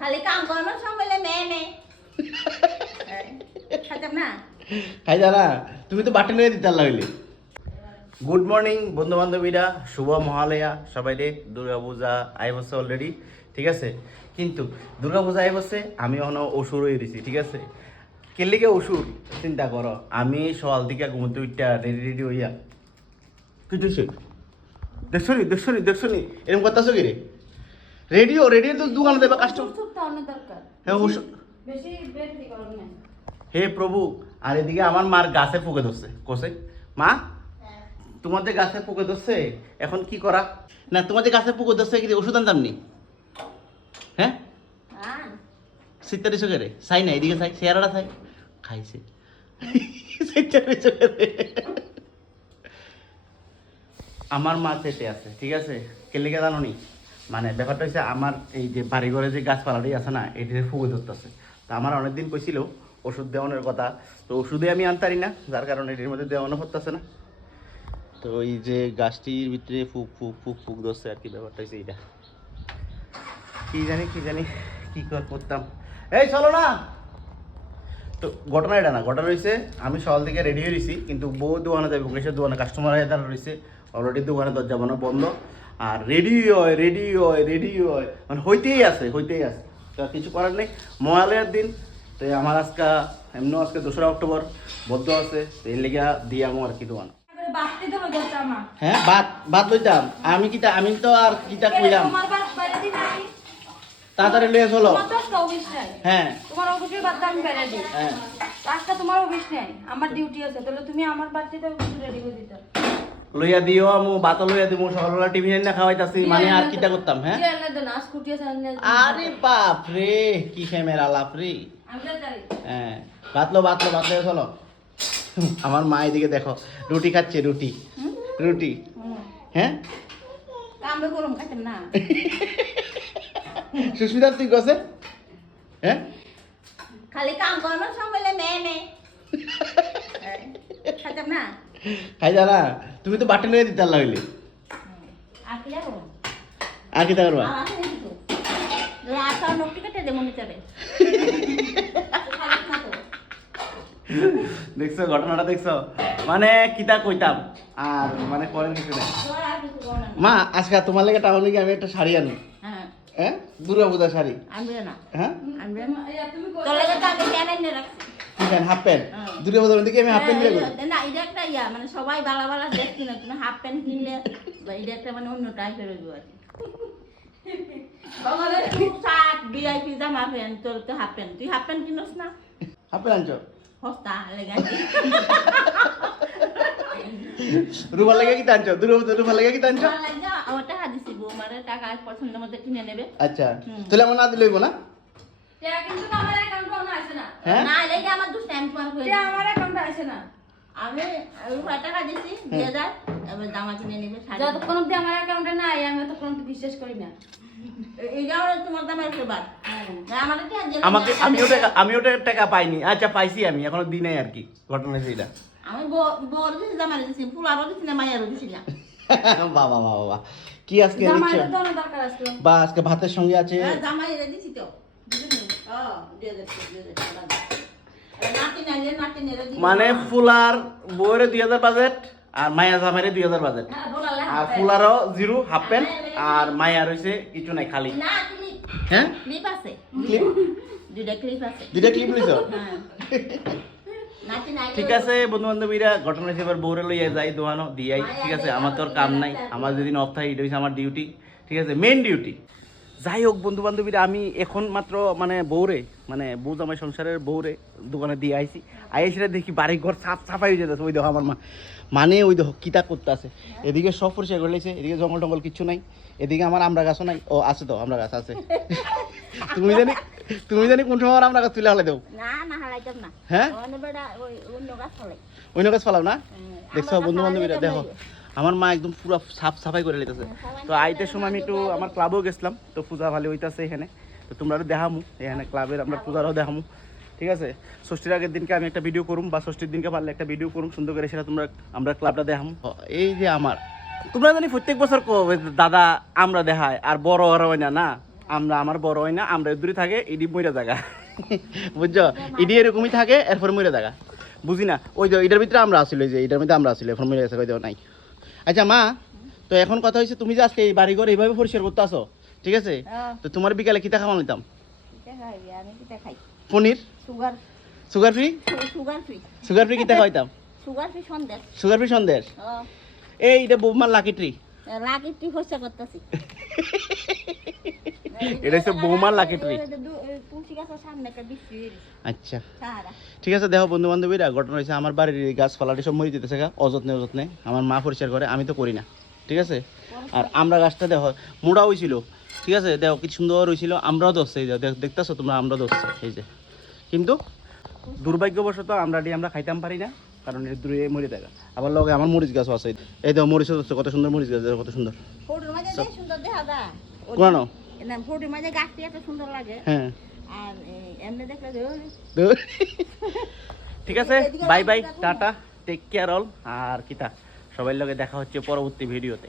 খালি কাম করানোর সময় বলে মেয়ে মেয়ে। না? তুমি তো বাটে নিয়ে দিতে লাগলে। গুড মর্নিং বন্ধু বান্ধবীরা শুভ মহালয়া সবাই রে দুর্গা পূজা আই বসে অলরেডি ঠিক আছে? কিন্তু দুর্গা পূজা আই বসে আমি এখনও অসুর হয়ে দিছি ঠিক আছে? কেলিকে অসুর? চিন্তা করো আমি সকাল থেকে ঘুমতে উঠটা রেডি রেডি হইয়া। কিছু দেখছ নি দেখছ নি দেখছ নি? এরকম করতেছো কি রে? রেডিও রেডিও তো দোকানে দেবা কাস্টমার হ্যাঁ ওষুধ। হে প্রভু আর এদিকে আমার মার গাছে ফুকে ধরছে। কোসে। মা তোমাদের গাছে পুকে ধরছে এখন কি করা? না তোমাদের গাছে পুকে ধরছে কি ওষুধ আনতাম নি। হ্যাঁ? সিত্তারি চোখে চাই না এদিকে চাই চেয়ারাটা চাই খাইছে। সিত্তারি চোখে আমার মা চেটে আছে ঠিক আছে? কেলিকে জানো নি? মানে ব্যাপারটা হচ্ছে আমার এই যে বাড়িঘরে যে গাছপালাটি আছে না, এটিতে ফুকে ধরতেছে। তা আমার অনেকদিন কইছিল, ওষুধ দেওয়ানোর কথা। তো ওষুধে আমি আনতারি না, যার কারণে এটির মধ্যে দেওয়ানো হতেছে না। তো এই যে গাছটির ভিতরে ফুক ফুক ফুক ফুক ধরছে আর কি ব্যাপারটা হচ্ছে এইটা। কি জানি কি জানি, কি কর করতাম। এই, চলো না! তো ঘটনা এটা না, ঘটনা রয়েছে আমি সকাল থেকে রেডি হয়ে কিন্তু বউ দোকানে যাবে ভুবনেশ্বর দোকানে কাস্টমার হয়ে দাঁড়া রয়েছে অলরেডি দোকানে দরজা বানো বন্ধ। আর রেডি হয় রেডি হয় রেডি হয়। মানে হইতেই আছে হইতেই আছে। তো আর কিছু করার নেই। মহালয়ার দিন তো আমার আজকে এমনিও আজকে দোসরা অক্টোবর বদ্ধ আছে তো এর লেগে দিয়ে আমার আর কি আমার। হ্যাঁ ভাত ভাত লইতাম আমি কিটা আমি তো আর কিটা কইলাম। তাড়াতাড়ি লয়ে চলো। অফিস হ্যাঁ। তোমার অফিসের বাদ আমি বাইরে দিই। হ্যাঁ। আজকে তোমার অফিস নেই আমার ডিউটি আছে তাহলে তুমি আমার বাড়িতে রেডি করে দিতে। লইয়া দিও আমু বাতা লইয়া দিমু সকালবেলা টিফিন না খাওয়াইতাছি মানে আর কিটা করতাম হ্যাঁ? আরে বাপ রে কি ক্যামেরা লাভ রে হ্যাঁ বাতলো বাতলো বাতলো চলো। আমার মা এদিকে দেখো রুটি খাচ্ছে রুটি। রুটি। হ্যাঁ? কামড়ে গরম খাইতেন না। সুস্মিতা তুই গছে? হ্যাঁ? খালি কাম করানোর সময় মেয়ে মেয়ে। খাইতাম না? খাই জানা তুমি তো বাটে নিয়ে দিতে লাগলে। আর কি করবা দেখছ ঘটনাটা দেখছ? মানে কিতা কইতাম? আর মানে করেন কিছু নাই। মা আজকে তোমার লেগে টাউন লিগে আমি একটা শাড়ি আনি হ্যাঁ? হ্যাঁ দুর্গা পূজা শাড়ি। আনবে না। হ্যাঁ? আনবে না। Pant half pant. দুর্গা পূজার দিকে আমি হাফ প্যান্ট করি। না এটা একটা ইয়া মানে সবাই বালা বালা ড্রেস কিনে তুমি হাফ প্যান্ট কিনলে এটা একটা মানে অন্য টাইপের হইব আর কি। শার্ট ভিআইপি জামা প্যান্ট তোর তো হাফ প্যান্ট তুই হাফ প্যান্ট কিনস না? হাফ প্যান্ট আনছো? সস্তা লেগে রুমাল লেগে কি টানছো রুমাল লেগে কি টানছো টাকা দিছি বউ মানে টাকা পছন্দ মতো কিনে নেবে। আচ্ছা। তাহলে আমার না দিলেইব না? কিন্তু আমার অ্যাকাউন্টে আসে না। হ্যাঁ? না লেগে আমার দু স্ট্যাম্প মার্ক হয়ে আমার আসে না? আমি রুপা টাকা দিছি দুই হাজার এবার জামা কিনে নেবে যতক্ষণ অব্দি আমার অ্যাকাউন্টে নাই আমি ততক্ষণ অব্দি বিশ্বাস করি না। এইটা আমার তোমার দামের সেবার আমাদের কি আর জেলে আমাকে না? আমিও টাকা আমিও টাকা- টাকা পাইনি। আচ্ছা পাইছি আমি। এখনও দিই নাই আর কি। ঘটনা সেইটা। আমি বড় দিছি জামা দিছি ফুল আরও দিছি না মায়েরও দিছি না। বাবা বাবা বাবা। কি আজকে জামাই দিচ্ছ তো অনেক দরকার আসলো বা আজকে ভাতের সঙ্গে আছে? হ্যাঁ, জামাই দিছি তো। ও দুই মানে ফুলার বউয়ের দুই হাজার বাজেট আর মায়া জামাইরে দুই হাজার বাজেট হ্যাঁ, বলালে আর ফুলারও জিরো হাফ প্যান্ট আর মায়া রয়েছে কিছু নাই খালি। হ্যাঁ? ক্লিপ আছে। দুইটা ক্লিপ আছে। দুইটা ক্লিপ হ্যাঁ। ঠিক আছে বন্ধু বান্ধবীরা ঘটনা হিসেবে বউরে লইয়া যাই দোয়ানো দিয়াই। ঠিক আছে আমার তো কাম নাই। আমার যেদিন অফ থাকে এটা হচ্ছে আমার ডিউটি ঠিক আছে মেন ডিউটি যাই হোক বন্ধু বান্ধবীরা আমি এখন মাত্র মানে বউরে মানে বউ জামাই সংসারের বউরে দোকানে দিয়ে আইছি। আইসিরা দেখি বাড়ি ঘর সাফ সাফাই হয়ে যেতেছে। ওই দেখো আমার মা মানে ওই দেখো কিতা করতে আছে এদিকে সব পরিষ্কার করে এদিকে জঙ্গল টঙ্গল কিচ্ছু নাই এদিকে আমার আমরা গাছও নাই। ও আছে তো আমরা গাছ আছে। তুমি জানি তুমি জানি কোন সময় আমরা গাছ তুলে হলে দেবো? হ্যাঁ? অন্য গাছ ফালাও না? দেখছ বন্ধু বান্ধবীরা দেখো। আমার মা একদম পুরো সাফ সাফাই করে লেতেছে তো আইতে সময় আমি একটু আমার ক্লাবেও গেছিলাম তো পূজা ভালো হইতাছে এখানে। তো তোমরা দেখামু এখানে ক্লাবের আমরা পূজারও দেখামু। ঠিক আছে? ষষ্ঠীর আগের দিনকে আমি একটা ভিডিও করুম বা ষষ্ঠীর দিনকে পারলে একটা ভিডিও করুম সুন্দর করে সেটা তোমরা আমরা ক্লাবটা দেখামু। এই যে আমার। তোমরা জানি প্রত্যেক বছর দাদা আমরা দেখায় আর বড় হয় না না? আমরা আমার বড় হয় না আমরা দূরে থাকে ইডি মইরা জায়গা বুঝছ? ইডি এরকমই থাকে এরপর মইরা জায়গা বুঝি না ওই যে এটার ভিতরে আমরা আসলে যে এটার মধ্যে আমরা আসলে এখন মরে গেছে নাই। আচ্ছা মা তো এখন কথা হয়েছে তুমি যে আজকে এই বাড়িঘর এইভাবে পরিষ্কার করতে আসো ঠিক আছে? তো তোমার বিকালে কিতা খাওয়া নিতাম? পনির? Sugar. Sugar free? Sugar free. Sugar free কিতা খাওয়াইতাম? Sugar free Sandesh. Sugar free Sandesh? এই এটা বৌমার লাকি ট্রি। লাকি ট্রি পরিষ্কার করতেছি। এটা হচ্ছে বৌমার লাকি ট্রি আচ্ছা। ঠিক আছে দেখো বন্ধু বান্ধবীরা ঘটনা হয়েছে আমার বাড়ির গাছপালাটি সব মরে যেতেছে গা অযত্নে অযত্নে। আমার মা পরিষ্কার করে আমি তো করি না ঠিক আছে? আর আমরা গাছটা দেখো মোড়া হয়েছিল ঠিক আছে? দেখো কি সুন্দর হয়েছিল আমরাও ধরছে এই যে দেখতেছো তোমরা আমরা ধরছে এই যে। কিন্তু দুর্ভাগ্যবশত আমরা এটি আমরা খাইতাম পারি না কারণ এর দূরে মরে দেখা। আবার লগে আমার মরিচ গাছও আছে এই দেখো মরিচ হচ্ছে কত সুন্দর মরিচ গাছ কত সুন্দর। ফটোর মাঝে না গাছটি এত সুন্দর লাগে। হ্যাঁ। আর এমনি দেখলে ঠিক আছে bye bye tata take care all আর কিতা সবাই লোকে দেখা হচ্ছে পরবর্তী ভিডিওতে।